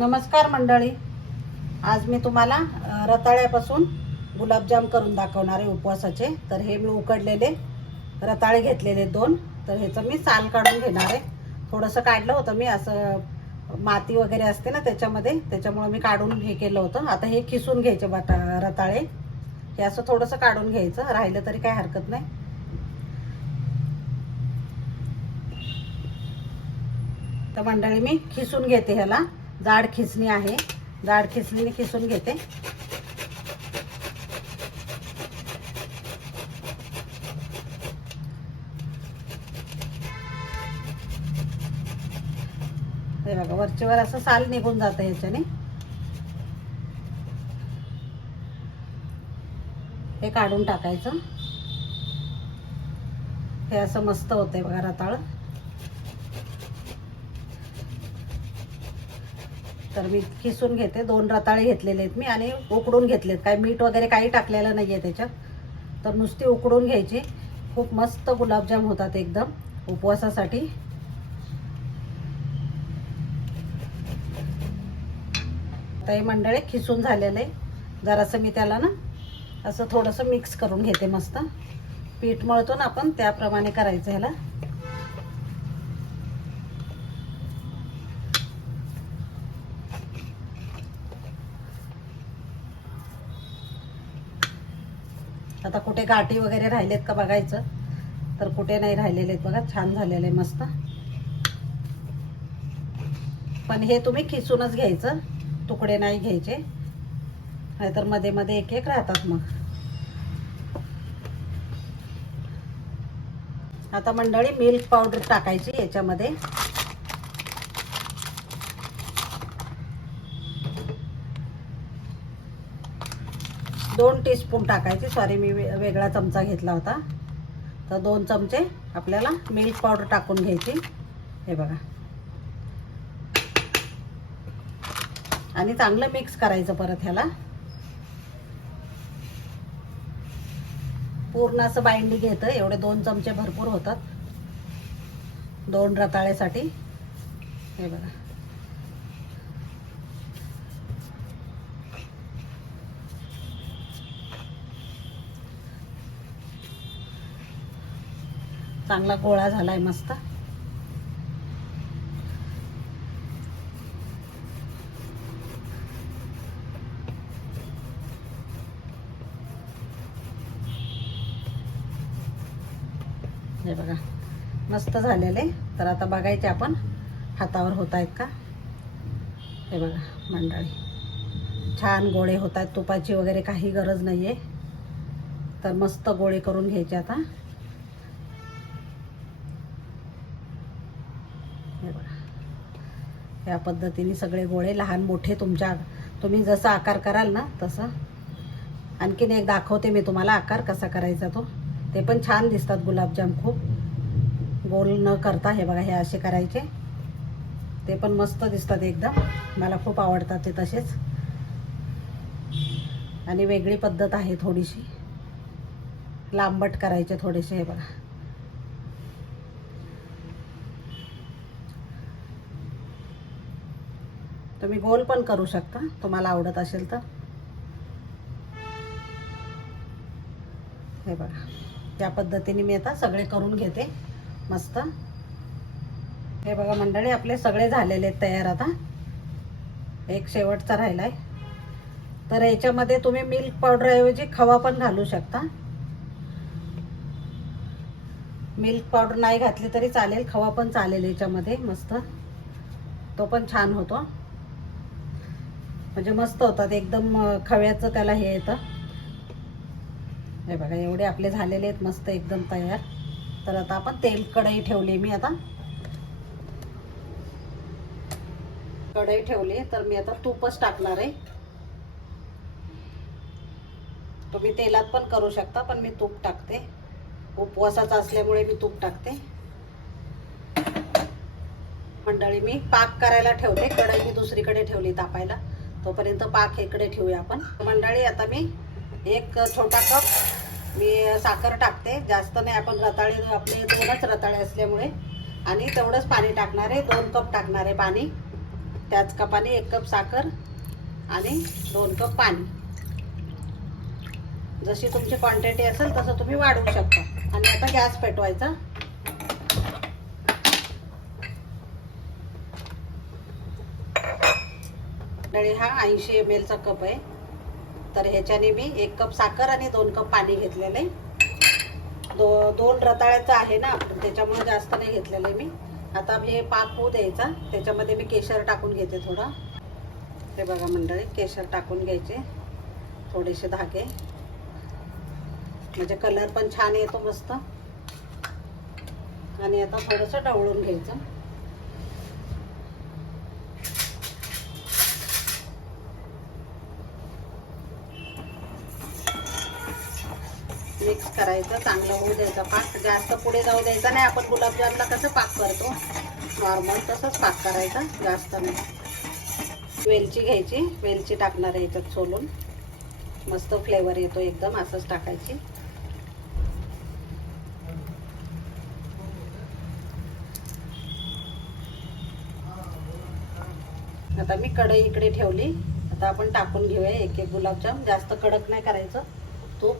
नमस्कार मंडळी. आज मी तुम्हाला रताळ्यापासून गुलाबजाम करून दाखवणार आहे उपवासाचे तर हे मी उकडलेले रताळे घेतलेले दोन तर ह्याचं मी साल काढून घेणार आहे. थोडंसं काढलं होतं मी असं माती वगैरे असते ना त्याच्यामध्ये त्याच्यामुळे मी काढून हे केलं होतं. आता हे खिसून घ्यायचे बटा रताळे. हे असं थोडंसं काढून घ्यायचं राहिलं तरी काही हरकत नाही. तर मंडळी मी खिसून घेते ह्याला. जाड खिसणी आहे. जाड खिसणीने खिसून घेते. हे बघा वरचेवर असं साल निघून जातं याच्याने हे काढून टाकायचं. हे असं मस्त होतंय बघा रताळ. तर मी किसून घेते. दोन रताळे घेतलेले आहेत मी आणि उकडून घेतलेत. काय मीठ वगैरे काही टाकलेलं नाही आहे त्याच्यात. तर नुसती उकडून घ्यायची. खूप मस्त गुलाबजाम होतात एकदम उपवासासाठी. आता हे मंडळे खिसून झालेलं. आहे जरासं मी त्याला ना असं थोडंसं मिक्स करून घेते मस्त. पीठ मळतो ना आपण त्याप्रमाणे करायचं ह्याला. आता कुठे गाठी वगैरे राहिलेत का बघायचं? तर कुठे नाही राहिलेले आहेत बघा छान झालेले आहे मस्त. पण हे तुम्ही खिसूनच घ्यायचं तुकडे नाही घ्यायचे. नाहीतरमध्ये मध्ये एक एक राहतात मग. आता मंडळी मिल्क पावडर टाकायची याच्यामध्ये. दोन टीस्पून टाकायचे. सॉरी मी वेगळा चमचा घेतला होता. तर दोन चमचे आपल्याला मिल्क पावडर टाकून घ्यायची. हे बघा. आणि चांगलं मिक्स करायचं परत ह्याला. पूर्ण असं बाइंडिंग येतं. एवढे दोन चमचे भरपूर होतात. दोन रताळ्यासाठी. हे बघा. चांगला गोळा झालाय मस्त. हे बघा मस्त झालेले. तर आता बघायचे आपण हातावर होत आहेत का? हे बघा मंडळी. छान गोळे होत आहेत तुपाची वगैरे काही गरज नाही आहे तर मस्त गोळे करून घ्यायचे आता हे बघा या पद्धतीने सगळे गोळे लहान मोठे तुमच्या तुम्ही जसा आकार कराल ना तसं. आणखीन एक दाखवते मी तुम्हाला आकार कसा करायचा तो. ते पण छान दिसतात गुलाबजाम खूप. गोल न करता हे बघा हे असे करायचे. ते पण मस्त दिसतात एकदम. मला खूप आवडतात ते तसेच. आणि वेगळी पद्धत आहे थोडीशी. लांबट करायचे थोडेसे हे बघा. तुम्ही गोल पण करू शकता. तुम्हाला आवडत असेल तर. हे बघा. त्या पद्धतीने मी आता सगळे करून घेते. मस्त. हे बघा मंडळी आपले सगळे झालेले आहेत तयार आता. एक शेवटचा राहिलाय. तर याच्यामध्ये तुम्ही मिल्क पावडरऐवजी खवा पण घालू शकता. मिल्क पावडर नाही घातली तरी चालेल खवा पण चालेल याच्यामध्ये. मस्त. तो पण छान होतो. म्हणजे मस्त होतात. एकदम खव्याचं त्याला हे येतं. हे बघा एवढे आपले झालेले आहेत. मस्त एकदम तयार. तर आता आपण तेल कढई ठेवली मी आता. कढई ठेवली. तर मी आता तूपच टाकणार आहे. तुम्ही तेलात पण करू शकता पण मी तूप टाकते. उपवासाचा असल्यामुळे मी तूप टाकते. मंडळी मी पाक करायला ठेवते. कढई मी दुसरीकडे ठेवली तापायला. तोपर्यंत पाक इकडे ठेवूया आपण. मंडळी आता मी एक छोटा कप मी साखर टाकते. जास्त नाही आपण रताळे आपले दोनच रताळे असल्यामुळे. आणि तेवढंच पाणी टाकणार आहे. दोन कप टाकणार आहे पाणी. त्याच कपाने एक कप साखर आणि दोन कप पाणी. जशी तुमची क्वांटिटी असेल तसं तुम्ही वाढवू शकता. आणि आता गॅस पेटवायचा. मंडळी हा ऐंशी एम एलचा कप आहे. तर ह्याच्याने मी एक कप साखर आणि दोन कप पाणी घेतलेलं. आहे दो दोन रताळ्याचं आहे ना त्याच्यामुळे जास्त नाही घेतलेलं आहे मी. आता हे पाक होऊ द्यायचा. त्याच्यामध्ये मी केशर टाकून घेते थोडं. हे बघा मंडळी केशर टाकून घ्यायचे. थोडेसे धागे. म्हणजे कलर पण छान येतो मस्त. आणि आता थोडंसं ढवळून घ्यायचं. मिक्स करायचं चांगलं होऊ द्यायचा. पाक जास्त पुढे जाऊ द्यायचा नाही. आपण गुलाबजामला कसं पाक करतो? नॉर्मल तसंच पाक करायचा जास्त नाही. वेलची घ्यायची. वेलची टाकणार आहे याच्यात सोलून. मस्त फ्लेवर येतो एकदम असंच टाकायची. आता मी कढई इकडे ठेवली. आता आपण टाकून घेऊया एक एक गुलाबजाम. जास्त कडक नाही करायचं. तूप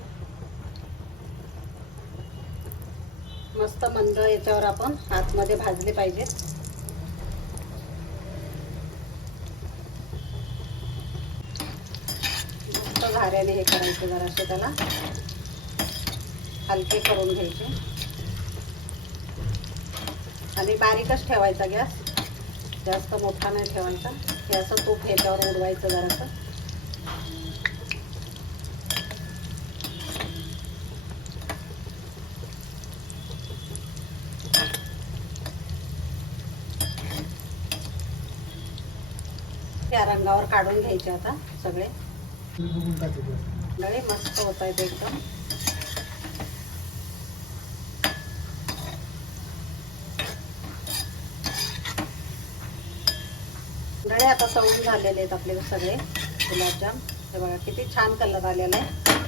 मस्त मंद याच्यावर आपण आतमध्ये भाजले पाहिजेत. मस्त घाऱ्याने हे करायचं जरासे त्याला. हलके करून घ्यायचे. आणि बारीकच ठेवायचा गॅस. जास्त मोठा नाही ठेवायचा. हे असं तूप ह्याच्यावर उडवायचं जरासं या रंगावर काढून घ्यायचे आता सगळे. नळे मस्त होत आहेत एकदम. नळे आता तळून झालेले आहेत आपले सगळे गुलाबजाम. हे बघा किती छान कलर आलेला आहे.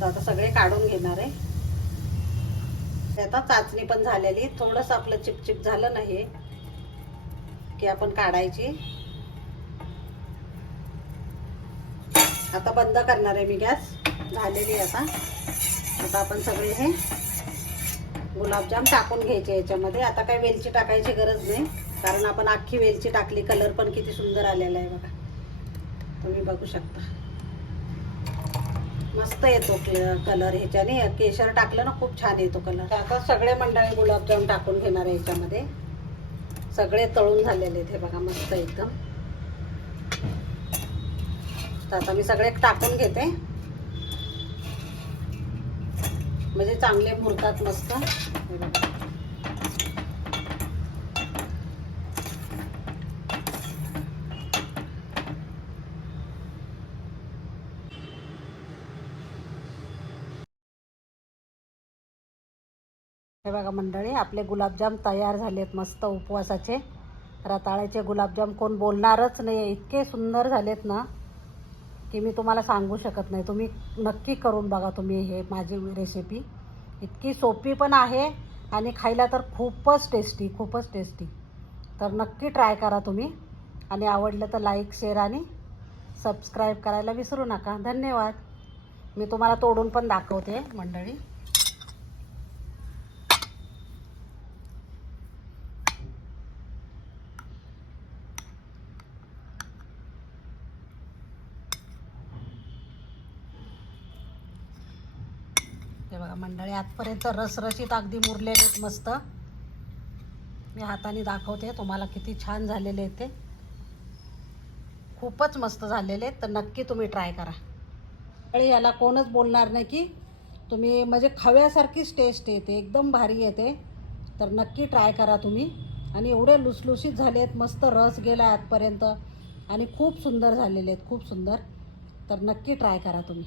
तर आता सगळे काढून घेणार आहे. आता चाचणी पण झालेली. थोडंसं आपलं चिपचिप झालं नाही हे की आपण काढायची. आता बंद करणार आहे मी गॅस. झालेली आता. आता आपण सगळे हे गुलाबजाम टाकून घ्यायचे याच्यामध्ये. आता काय वेलची टाकायची गरज नाही. कारण आपण अख्खी वेलची टाकली कलर पण किती सुंदर आलेला आहे बघा. तुम्ही बघू शकता. मस्त येतो कलर ह्याच्याने. केशर टाकलं ना खूप छान येतो कलर. आता सगळे मंडळी गुलाबजाम टाकून घेणार आहे याच्यामध्ये. सगळे तळून झालेले आहेत हे बघा मस्त एकदम. तर आता मी सगळे टाकून घेते. म्हणजे चांगले मुरतात मस्त. हे बघा. हे बघा मंडळी आपले गुलाबजाम तयार झालेत मस्त उपवासाचे. रताळ्याचे गुलाबजाम कोण बोलणारच नाही इतके सुंदर झालेत ना. की मी तुम्हाला सांगू शकत नाही. तुम्ही नक्की करून बघा तुम्ही हे माझी रेसिपी इतकी सोपी पण आहे आणि खायला तर खूपच टेस्टी खूपच टेस्टी तर नक्की ट्राय करा तुम्ही. आणि आवडलं तर लाईक शेअर आणि सबस्क्राईब करायला विसरू नका. धन्यवाद. मी तुम्हाला तोडून पण दाखवते मंडळी हे बघा मंडळी आजपर्यंत रसरशीत अगदी मुरलेले आहेत मस्त. मी हाताने दाखवते तुम्हाला किती छान झालेले आहेत ते. खूपच मस्त झालेले आहेत तर नक्की तुम्ही ट्राय करा. आणि याला कोणच बोलणार नाही की तुम्ही म्हणजे खव्यासारखीच टेस्ट येते एकदम भारी येते. तर नक्की ट्राय करा तुम्ही. आणि एवढे लुसलुसीत झाले आहेत मस्त रस गेला आतपर्यंत आजपर्यंत. आणि खूप सुंदर झालेले आहेत खूप सुंदर. तर नक्की ट्राय करा तुम्ही.